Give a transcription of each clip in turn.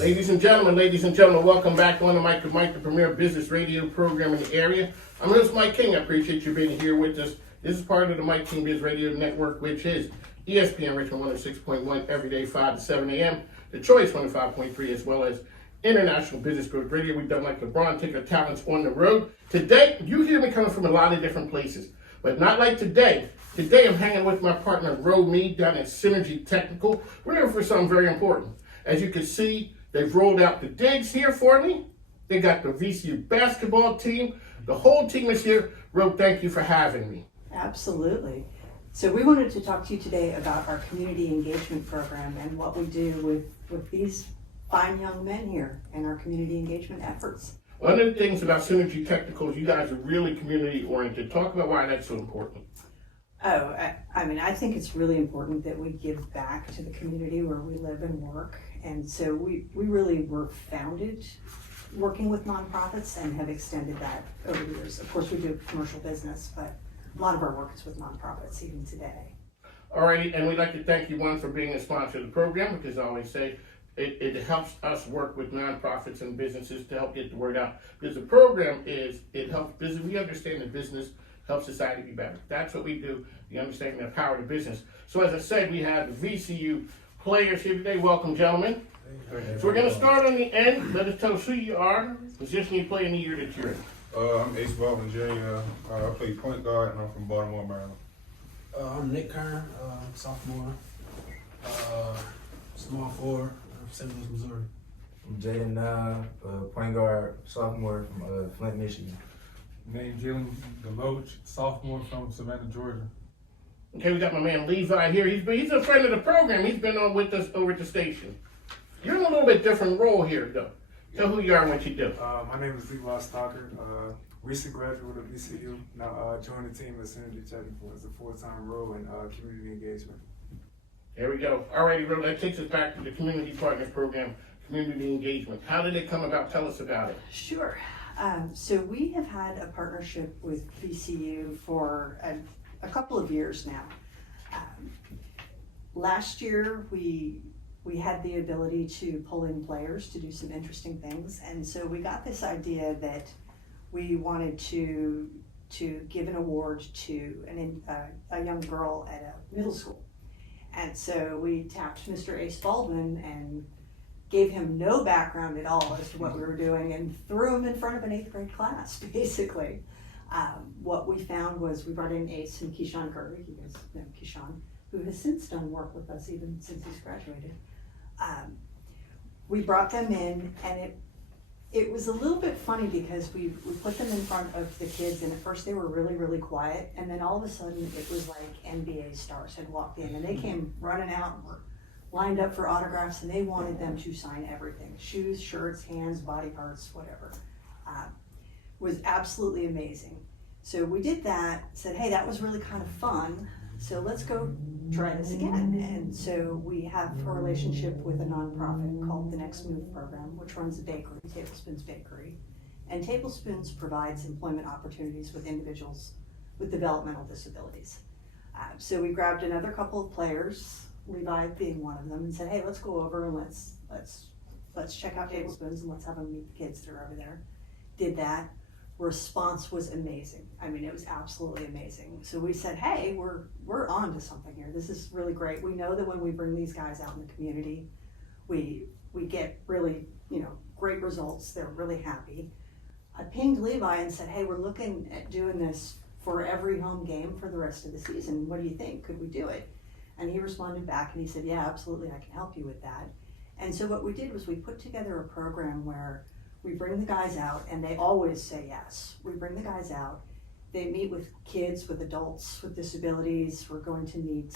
Ladies and gentlemen, welcome back on the Mike with Mike, the premier business radio program in the area. I'm your host, Mike King. I appreciate you being here with us. This is part of the Mike King Biz Radio Network, which is ESPN Richmond 106.1 every day, 5 to 7 a.m. The Choice 105.3, as well as International Business Growth Radio. We've done like LeBron, take our talents on the road. Today, you hear me coming from a lot of different places, but not like today. Today, I'm hanging with my partner, Rohana Meade, down at Synergy Technical. We're here for something very important. As you can see, they've rolled out the digs here for me. They got the VCU basketball team. The whole team is here. Ro, thank you for having me. Absolutely. So we wanted to talk to you today about our community engagement program and what we do with these fine young men here and our community engagement efforts. One of the things about Synergy Technical is you guys are really community oriented. Talk about why that's so important. Oh, I think it's really important that we give back to the community where we live and work. And so we really were founded working with nonprofits and have extended that over the years. Of course, we do commercial business, but a lot of our work is with nonprofits even today. Alrighty, and we'd like to thank you, one, for being a sponsor of the program, because I always say it helps us work with nonprofits and businesses to help get the word out. Because the program it helps business. We understand that business helps society be better. That's what we do. You understand the power of business. So as I said, we have the VCU players here today. Welcome, gentlemen. So we're going to start on the end. Let us tell us who you are, position you play in the year that you're in. I'm Baldwin Jr. I play point guard and I'm from Baltimore, Maryland. I'm Kern, sophomore, small forward from St. Louis, Missouri. I'm Jayden, point guard, sophomore from Flint, Michigan. Named Jalen DeLoach, sophomore from Savannah, Georgia. Okay, we got my man Levi here. He's a friend of the program. He's been on with us over at the station. You're in a little bit different role here, though. Tell who you are and what you do. My name is Levi, Stockard, recent graduate of VCU. Now joined the team at Synergy Technical as a full-time role in community engagement. There we go. Alrighty, Ro, that takes us back to the Community Partners Program, community engagement. How did it come about? Tell us about it. Sure. So we have had a partnership with VCU for a couple of years now. Last year, we had the ability to pull in players to do some interesting things, and so we got this idea that we wanted to give an award to a young girl at a middle school. And so we tapped Mr. Ace Baldwin and gave him no background at all as to what we were doing and threw him in front of an 8th grade class, basically. What we found was we brought in Ace and Keyshawn Curry, you guys know Keyshawn, who has since done work with us even since he's graduated. We brought them in, and it was a little bit funny because we put them in front of the kids, and at first they were really, really quiet, and then all of a sudden it was like NBA stars had walked in, and they came running out and were lined up for autographs, and they wanted them to sign everything. Shoes, shirts, hands, body parts, whatever. Was absolutely amazing. So we did that, said, hey, that was really kind of fun, so let's go try this again. And so we have a relationship with a nonprofit called the Next Move Program, which runs a bakery, Tablespoons Bakery. And Tablespoons provides employment opportunities with individuals with developmental disabilities. So we grabbed another couple of players, Levi being one of them, and said, hey, let's go over and let's check out Tablespoons and let's have them meet the kids that are over there. Did that. Response was amazing. I mean, it was absolutely amazing. So we said, hey, we're on to something here. This is really great. We know that when we bring these guys out in the community, we get really, great results. They're really happy. I pinged Levi and said, hey, we're looking at doing this for every home game for the rest of the season. What do you think? Could we do it? And he responded back and he said, yeah, absolutely, I can help you with that. And so what we did was we put together a program where we bring the guys out, and they always say yes. We bring the guys out, they meet with kids, with adults, with disabilities. We're going to meet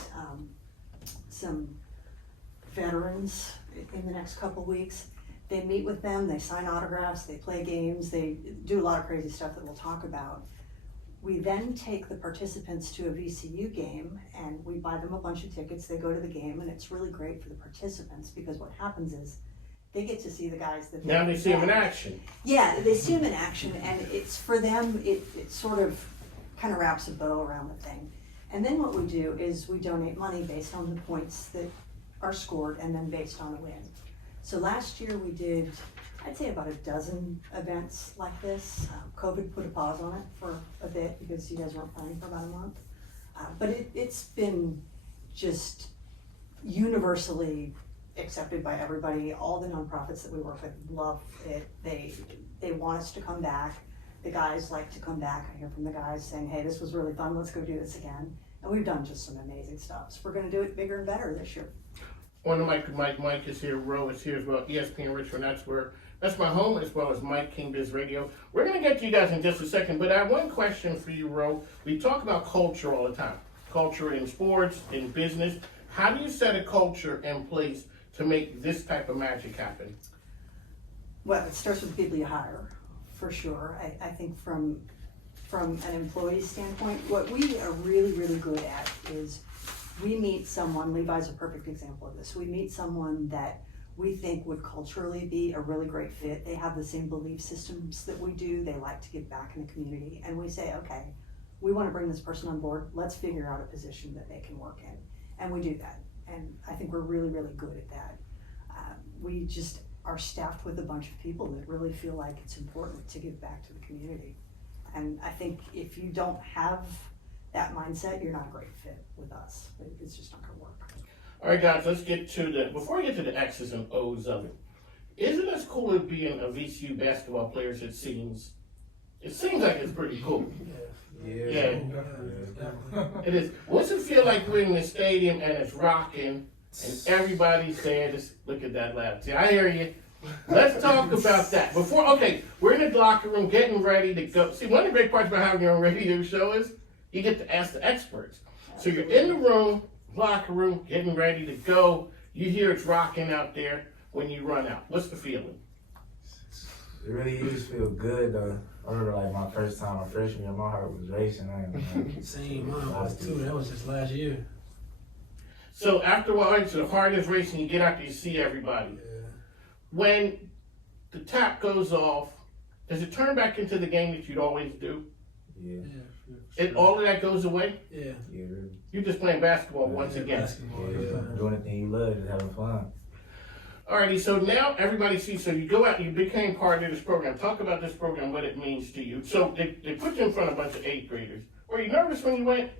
some veterans in the next couple weeks. They meet with them, they sign autographs, they play games, they do a lot of crazy stuff that we'll talk about. We then take the participants to a VCU game, and we buy them a bunch of tickets. They go to the game, and it's really great for the participants because what happens is they get to see the guys that now they see them in action. Yeah, they see them in action, and it's for them, it sort of kind of wraps a bow around the thing. And then what we do is we donate money based on the points that are scored and then based on the win. So last year we did, I'd say about a dozen events like this. COVID put a pause on it for a bit because you guys weren't playing for about a month. But it's been just universally accepted by everybody. All the nonprofits that we work with love it. They want us to come back. The guys like to come back. I hear from the guys saying, hey, this was really fun, let's go do this again. And we've done just some amazing stuff. So we're gonna do it bigger and better this year. On the mic, Mike is here, Ro is here as well, ESPN Richmond, that's my home, as well as Mike King Biz Radio. We're gonna get to you guys in just a second, but I have one question for you, Ro. We talk about culture all the time, culture in sports, in business. How do you set a culture in place to make this type of magic happen? Well, it starts with the people you hire, for sure. I think from an employee standpoint, what we are really, really good at is we meet someone, Levi's a perfect example of this, we meet someone that we think would culturally be a really great fit. They have the same belief systems that we do, they like to give back in the community, and we say, okay, we want to bring this person on board, let's figure out a position that they can work in. And we do that, and I think we're really, really good at that. We just are staffed with a bunch of people that really feel like it's important to give back to the community. And I think if you don't have that mindset, you're not a great fit with us. It's just not gonna work. All right, guys, let's get to before we get to the X's and O's of it, isn't it as cool as being a VCU basketball player as it seems? It seems like it's pretty cool. Yeah. It is. What's it feel like we're in the stadium and it's rocking and everybody's saying, just look at that laugh. See, I hear you. Let's talk about that. We're in the locker room getting ready to go. See, one of the great parts about having your own radio show is you get to ask the experts. So you're in the room, locker room, getting ready to go. You hear it's rocking out there when you run out. What's the feeling? It really used to feel good though. I remember like my first time, my freshman year, my heart was racing. Same, mine was too. That was just last year. So after a while, it's the hardest racing, you get out there, you see everybody. Yeah. When the tap goes off, does it turn back into the game that you'd always do? Yeah. And all of that goes away? Yeah. Yeah, really. You're just playing basketball once Yeah, again. basketball, Yeah, yeah. doing the thing you love, just having fun. Alrighty, so now everybody sees, so you go out and you became part of this program. Talk about this program, what it means to you. So they put you in front of a bunch of 8th graders. Were you nervous when you went?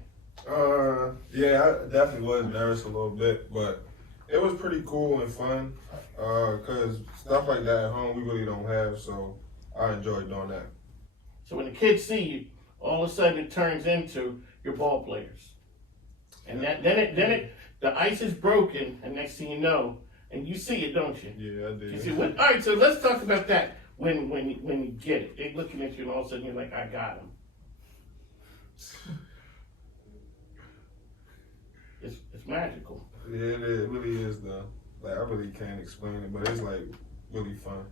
Yeah, I definitely was nervous a little bit, but it was pretty cool and fun. Cause stuff like that at home we really don't have, so I enjoyed doing that. So when the kids see you, all of a sudden it turns into your ball players. And the ice is broken, and next thing you know, and you see it, don't you? Yeah, I did. You see what? All right, so let's talk about that when you get it. They're looking at you, and all of a sudden you're like, I got him. It's magical. Yeah, it really is though. Like I really can't explain it, but it's like really fun.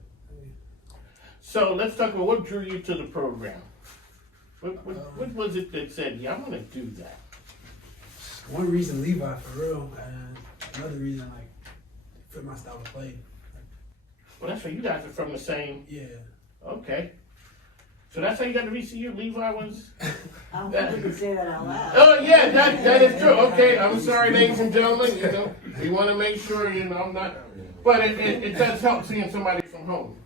So let's talk about what drew you to the program. What was it that said, yeah, I'm gonna do that? One reason Levi for real, and another reason like fit my style of play. Well, that's right. You guys are from the same. Yeah. Okay. So that's how you got to VCU. Levi was. I don't think we can say that out loud. Oh yeah, that is true. Okay, I'm sorry, ladies and gentlemen. You know, we want to make sure I'm not. But it does help seeing somebody from home.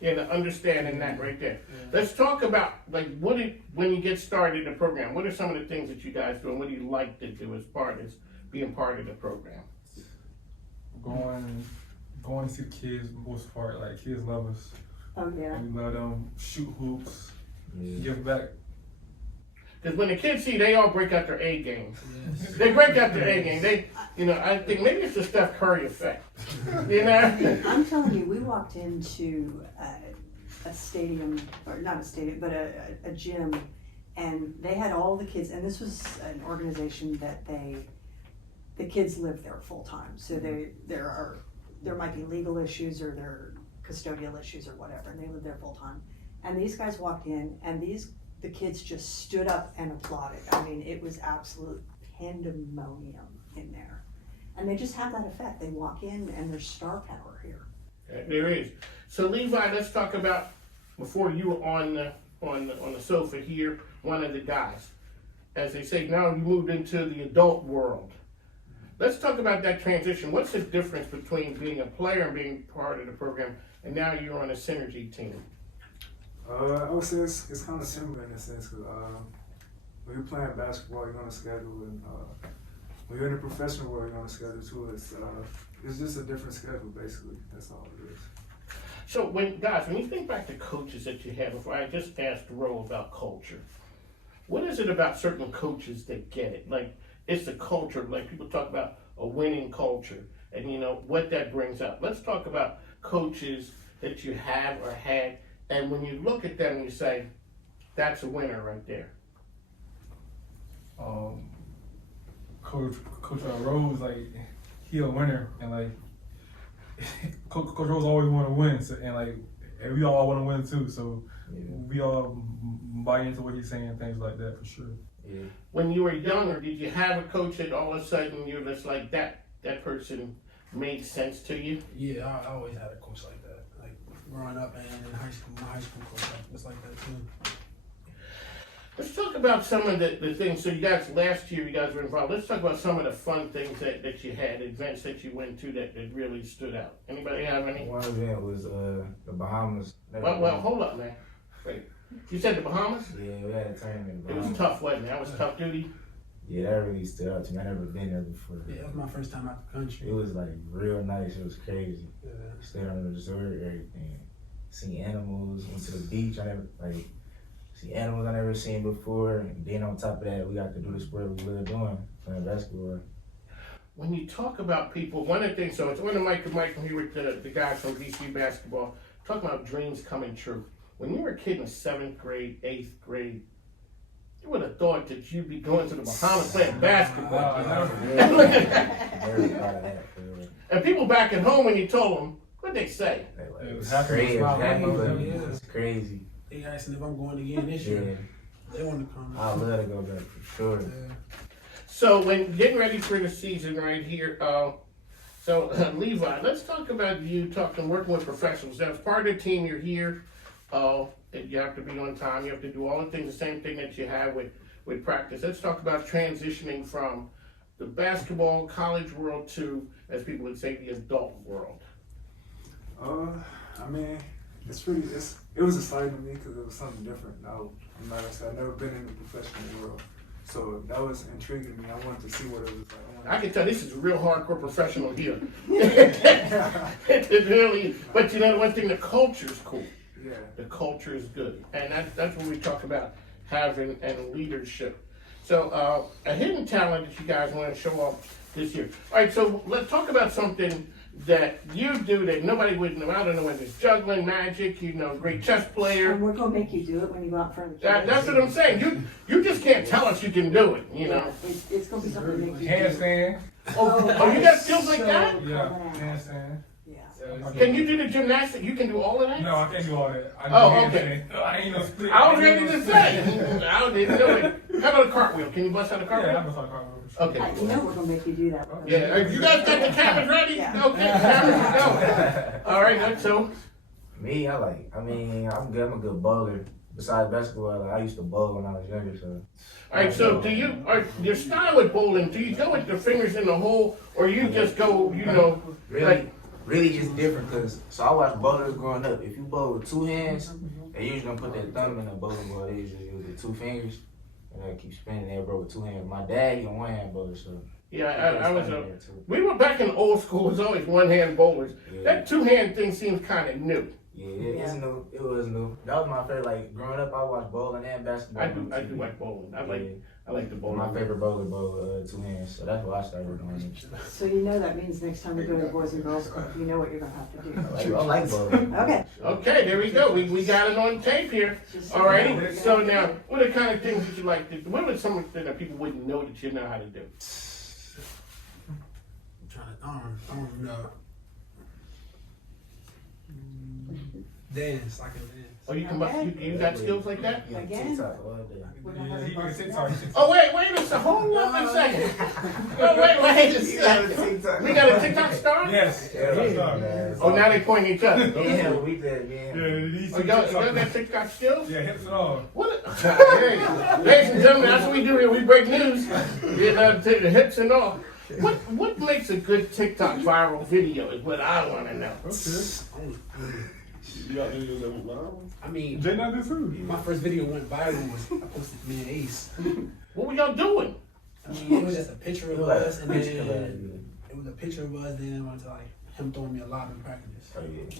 You know, understanding that right there. Yeah. Let's talk about like when you get started in the program. What are some of the things that you guys do, and what do you like to do as being part of the program? Going to see the kids, most part, like kids love us. Oh, yeah. And we let them shoot hoops, Yeah. give back. Because when the kids see, they all break out their A game. Yes. They break out their A game. I think maybe it's the Steph Curry effect. You know? I'm telling you, we walked into a stadium, or not a stadium, but a gym, and they had all the kids, and this was an organization that the kids live there full time. So there might be legal issues or there are custodial issues or whatever, and they live there full time. And these guys walked in, and the kids just stood up and applauded. I mean, it was absolute pandemonium in there. And they just have that effect. They walk in and there's star power here. There is. So Levi, let's talk about, before you were on the sofa here, one of the guys. As they say, now you moved into the adult world. let's talk about that transition. What's the difference between being a player and being part of the program, and now you're on a synergy team? I would say it's kind of similar in a sense, because when you're playing basketball, you're on a schedule, and when you're in the professional world, you're on a schedule too. It's just a different schedule, basically. That's all it is. So when you think back to coaches that you had before, I just asked Ro about culture. What is it about certain coaches that get it? Like, it's the culture, like people talk about a winning culture and you know what that brings up. Let's talk about coaches that you have or had, and when you look at them you say, that's a winner right there. Coach Rose, like, he a winner, and like Coach Rose always want to win, so, and we all want to win too. So we all buy into what he's saying, things like that for sure. Yeah. When you were younger, did you have a coach that all of a sudden you're just like that person made sense to you? Yeah, I always had a coach like that. Like growing up and in high school, my high school coach was like that too. Let's talk about some of the things. So you guys, last year you guys were involved. Let's talk about some of the fun things that you had, events that you went to that really stood out. Anybody have any? One event was the Bahamas. Well, hold up, man. Wait. You said the Bahamas? Yeah, we had a tournament in the It was Bahamas. tough, wasn't it? That was tough duty. Yeah, that really stood out to me. I never been there before. Yeah, that was my first time out the country. It was like real nice. It was crazy. Yeah. Stayed on the resort, everything. Seen animals. Went to the beach. See animals I never seen before. And then on top of that, we got to do the sport we love doing, playing basketball. When you talk about people, one of the things, so it's one of Mike from here with the guys from VCU basketball, talking about dreams coming true. When you were a kid in 7th grade, 8th grade, you would have thought that you'd be going to the Bahamas playing basketball. Very proud of that. For real. And people back at home, when you told them, what'd they say? Like, It was it's happy crazy. to smile. Happy, but Yeah. it's crazy. They asking if I'm going again this Yeah, year. They want to come. I love to go back for sure. Yeah. So when getting ready for the season right here, Levi, let's talk about you working with professionals. Now, as part of the team, you're here. You have to be on time. You have to do all the things, the same thing that you have with practice. Let's talk about transitioning from the basketball college world to, as people would say, the adult world. I mean, it was exciting to me because it was something different. Now, like I said, I've never been in the professional world, so that was intriguing to me. I wanted to see what it was like. I can tell this is a real hardcore professional here. It really, but you know, the one thing, the culture's cool. Yeah. The culture is good, and that's what we talk about, having and leadership. So a hidden talent that you guys want to show off this year. All right, so let's talk about something that you do that nobody would know. I don't know whether it's juggling, magic, great chess player. And we're gonna make you do it when you go out in front of the kids. That's what I'm saying. You just can't tell us you can do it, you know. It's gonna be something to make you do. Handstand. Oh, you got skills like that? Yeah, handstand. Yeah. Can you do the gymnastics? You can do all of that? No, I can't do all that. I do Oh, handstand. okay. I ain't no split. I was ready to say. I didn't know it. How about a cartwheel? Can you bust out a Yeah, cartwheel? I'm gonna talk. Okay. You know we're gonna make you do that. Yeah, you guys got the cameras ready? Yeah. Okay, cameras go. All right, so Me, I'm good. I'm a good bowler. Besides basketball, I used to bowl when I was younger, so. all right, so your style with bowling, do you go with the fingers in the hole, or you just go, Really just different, so I watched bowlers growing up. If you bowl with two hands, they usually don't put their thumb in the bowling ball. They usually use the two fingers, and they keep spinning there, bro, with two hands. My dad, he a one-hand bowler, so. Yeah, I was there too. we were back in old school, it was always one-hand bowlers. Yeah. That two-hand thing seems kind of new. Yeah, it's new. It was new. That was my favorite. Like growing up, I watched bowling and basketball. I do like bowling. I like the bowling. My favorite bowler bowl two hands, so that's why I started doing it. So you know that means next time we go to the Boys and Girls Club, you know what you're gonna have to do. I like bowling. Okay. Okay, there we go. We got it on tape here. Just All right. know. So now, what are the kind of things that you like to do? What are some of the things that people wouldn't know that you know how to do? I'm trying to, I don't know. Dance, I can dance. Oh, you got skills like that? Yeah, Again? TikTok all day. We're not Yeah, having he can fun TikTok. today. Oh, wait a second. Hold on a second. Oh, wait a second. We got a TikTok star? Yes. Oh, now they point at each other. Yeah, we did, Yeah, man. he's Oh, y'all got TikTok skills? Yeah, hips and all. What? Hey, ladies and gentlemen, that's what we do here. We break news. The hips and all. What makes a good TikTok viral video is what I want to know. You got videos that went viral? I mean, Jay not did too. my first video went viral was I posted me and Ace. What were y'all doing? I mean, it was just a picture of us, and then Picture of us, it was a picture of us. Then it went to like him throwing me a lob in practice. Oh, yeah.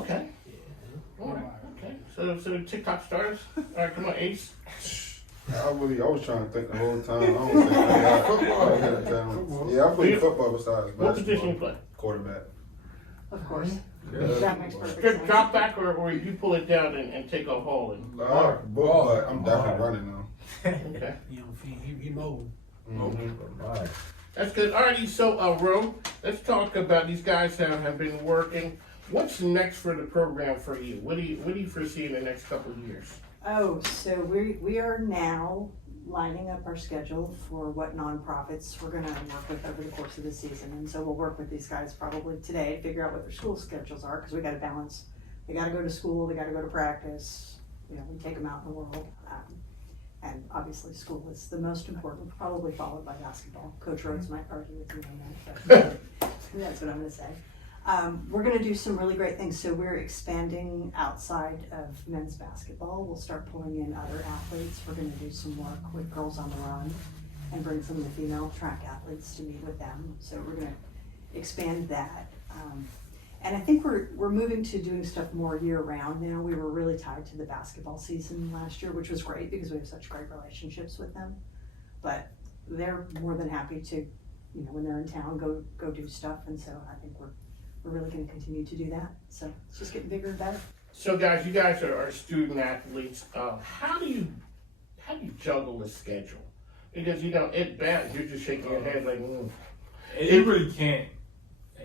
Okay. Yeah. All right. Okay. So TikTok stars. All right, come on, Ace. I was trying to think the whole time. I don't think I got football. Yeah, I played football besides basketball. What position you play? Quarterback. Of course. Yeah. That makes perfect Strip sense. drop back, or you pull it down and take off hauling. But I'm definitely running now. Okay. You know, he mobile. Mm-hmm. That's good. Alrighty, so Ro, let's talk about these guys have been working. What's next for the program for you? What do you foresee in the next couple of years? Oh, so we are now lining up our schedule for what nonprofits we're gonna work with over the course of the season. And so we'll work with these guys probably today to figure out what their school schedules are, because we gotta balance. They gotta go to school, they gotta go to practice, you know, we take them out in the world. And obviously school is the most important, probably followed by basketball. Coach Rhodes might argue with me on that, but that's what I'm gonna say. We're gonna do some really great things. So we're expanding outside of men's basketball. We'll start pulling in other athletes. We're gonna do some work with Girls on the Run and bring some of the female track athletes to meet with them. So we're gonna expand that. And I think we're moving to doing stuff more year round now. We were really tied to the basketball season last year, which was great because we have such great relationships with them. But they're more than happy to, you know, when they're in town, go do stuff. And so I think we're really going to continue to do that. So it's just getting bigger and better. So guys, you guys are student athletes. How do you juggle the schedule? Because you know it bad. You're just shaking your head like. You really can't.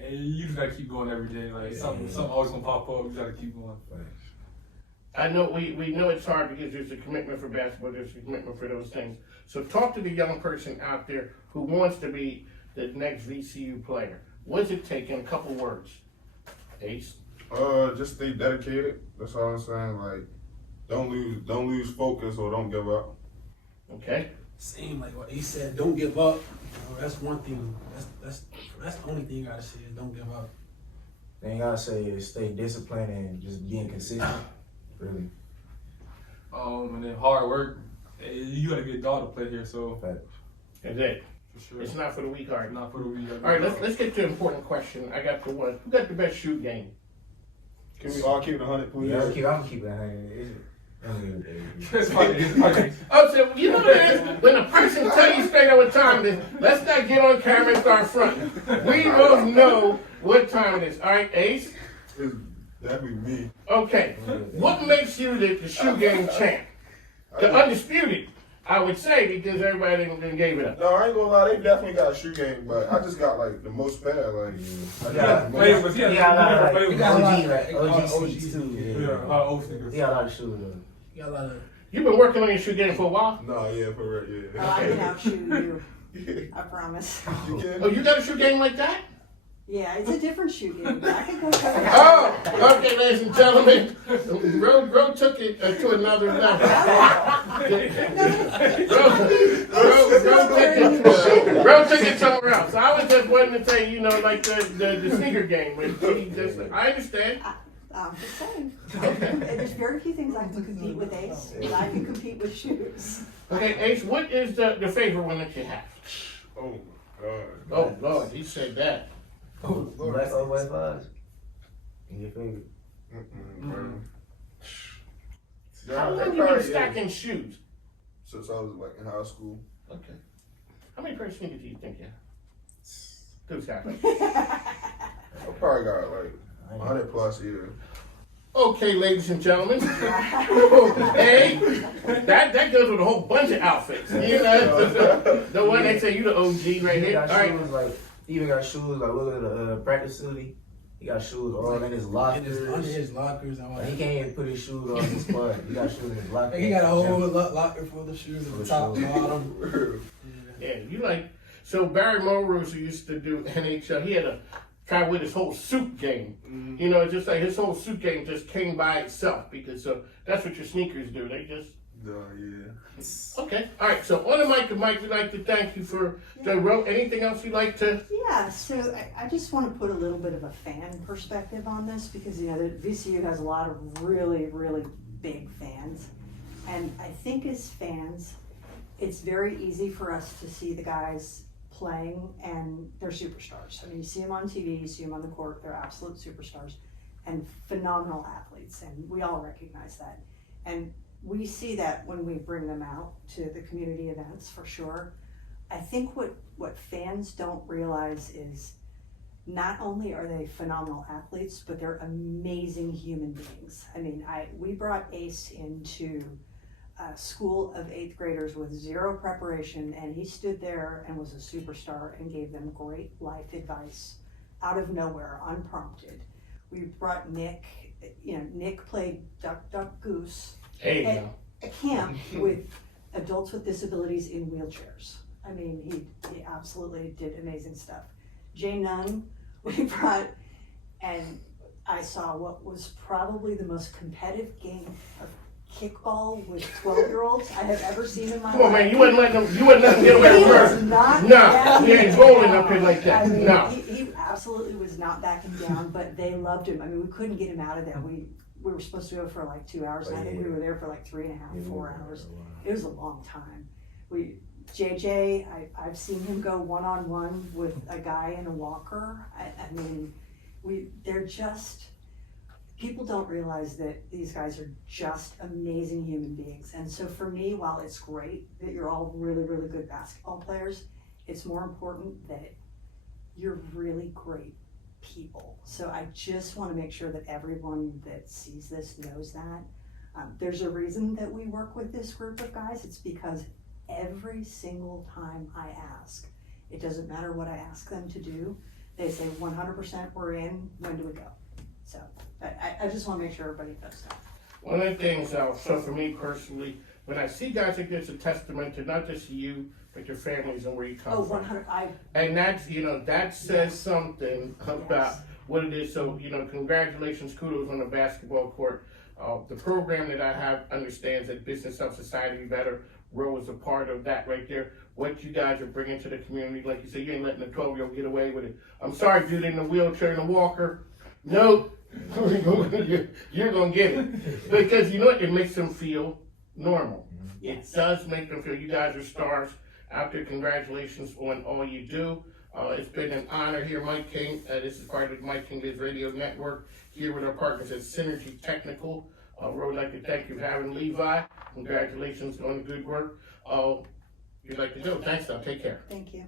You just gotta keep going every day. Like something always gonna pop up. You gotta keep going. I know we know it's hard because there's a commitment for basketball. There's a commitment for those things. So talk to the young person out there who wants to be the next VCU player. What does it take in a couple words? Ace. Just stay dedicated. That's all I'm saying. Like, don't lose focus or don't give up. Okay. Same like what Ace said. Don't give up. You know, that's one thing. That's the only thing you gotta say is don't give up. Thing I say is stay disciplined and just being consistent. Really. And then hard work. You gotta be a dog to play here. So That's it. for sure. It's not for the weak hearted. Not for the weak. All right, let's get to an important question. I got the one. Who got the best shoot game? Can we all keep it 100, please? Yeah, I'm gonna keep it. It's funny. Oh, so you know what it is? When a person tell you straight up what time it is, let's not get on camera and start fronting. We both know what time it is. All right, Ace? It's definitely me. Okay. What makes you the shoe game champ? The undisputed, I would say, because everybody didn't gave it up. No, I ain't gonna lie, they definitely got a shoe game, but I just got like the most fair. Like, I got the Play most. with OG, like OG OG too. Yeah, a lot of old sneakers. He got a lot of shoes. You got a lot of. You've been working on your shoe game for a while? No, yeah, for real, Oh, I can outshoot you. yeah. I promise. You can? Oh, you got a shoe game like that? Yeah, it's a different shoe game. I can go cover it. Oh, okay, ladies and gentlemen. Ro took it to another level. Ro took it somewhere else. I was just wanting to say, you know, like the sneaker game. I understand. I'm just saying. Okay. There's very few things I can compete with Ace, but I can compete with shoes. Okay, Ace, what is the favorite one that you have? Oh, God. Oh, Lord, he said that. Black or white vibes. Your favorite? Bro. How long you been stacking shoes? Since I was like in high school. Okay. How many pair of sneakers do you think you have? Good Scott. I probably got like 100 plus a year. Okay, ladies and gentlemen. Hey, that goes with a whole bunch of outfits. You know, the one they say you the OG right here. All right. Shoes, like, he even got shoes, like, look at the practice facility. He got shoes all in his lockers. Under his lockers and all Like, that. he can't even put his shoes on his spot. He got shoes in his locker. Like, he got a whole locker full of shoes at the top, bottom. Yeah, you like. So Barry Monroe, who used to do NHL, he had a guy with his whole suit game. Mm-hmm. You know, just like his whole suit game just came by itself because that's what your sneakers do. They just Yeah. Okay, all right. So on the mic, Mike, we'd like to thank you for the road. Anything else you'd like to? Yeah, so I just want to put a little bit of a fan perspective on this because, you know, the VCU has a lot of really, really big fans. And I think as fans, it's very easy for us to see the guys playing and they're superstars. I mean, you see them on TV, you see them on the court, they're absolute superstars and phenomenal athletes. And we all recognize that. And we see that when we bring them out to the community events for sure. I think what fans don't realize is not only are they phenomenal athletes, but they're amazing human beings. I mean, we brought Ace into a school of 8th graders with zero preparation, and he stood there and was a superstar and gave them great life advice out of nowhere, unprompted. We brought Nick, you know, Nick played Duck, Duck, Goose at a camp with adults with disabilities in wheelchairs. I mean, he absolutely did amazing stuff. Nunn, we brought, and I saw what was probably the most competitive game of kickball with 12-year-olds I have ever seen in my life. Come on, man, you wouldn't let them get away with murder. No, he ain't rolling up here like that. I mean, no. He absolutely was not backing down, but they loved him. I mean, we couldn't get him out of there. We were supposed to go for like 2 hours, and I think we were there for like 3.5, 4 hours. It was a long time. JJ, I've seen him go one-on-one with a guy in a walker. I mean, they're just, people don't realize that these guys are just amazing human beings. And so for me, while it's great that you're all really, really good basketball players, it's more important that you're really great people. So I just want to make sure that everyone that sees this knows that. There's a reason that we work with this group of guys. It's because every single time I ask, it doesn't matter what I ask them to do, they say 100% we're in, when do we go? So I just want to make sure everybody knows that. One of the things, so for me personally, when I see guys like this, a testament to not just you, but your families and where you come from. 100, And that's, you know, that says something about what it is. So, you know, congratulations, kudos on the basketball court. The program that I have understands that Business Helps Society Better. Row is a part of that right there. What you guys are bringing to the community, like you said, you ain't letting a 12-year-old get away with it. I'm sorry, dude, in the wheelchair and a walker. No, you're gonna get it. Because you know what? It makes them feel normal. It does make them feel, you guys are stars out there. Congratulations on all you do. It's been an honor here, Mike King. This is part of the Mike King Biz Radio Network here with our partners at Synergy Technical. We'd like to thank you for having Levi. Congratulations on the good work. You'd like to go. Thanks, now. Take care. Thank you.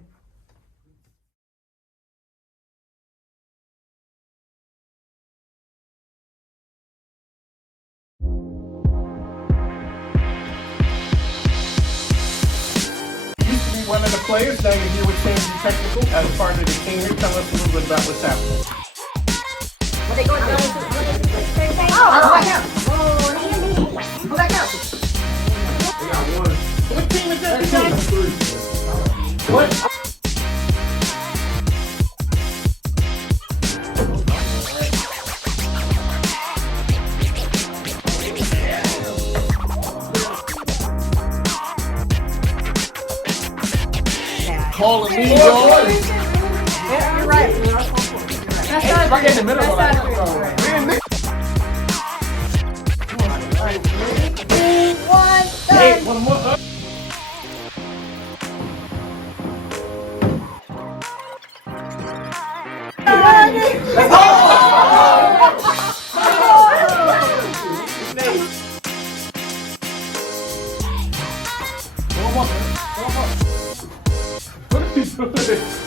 One of the players, now you're here with Synergy Technical as a part of the team here. Tell us a little bit about what's happening. What they going to do? Go back out. They got one. What team is that, guys? What? Calling me, Yeah, you're right. That's not Right in the middle of That's that. not One, Hey, one more. What are you doing?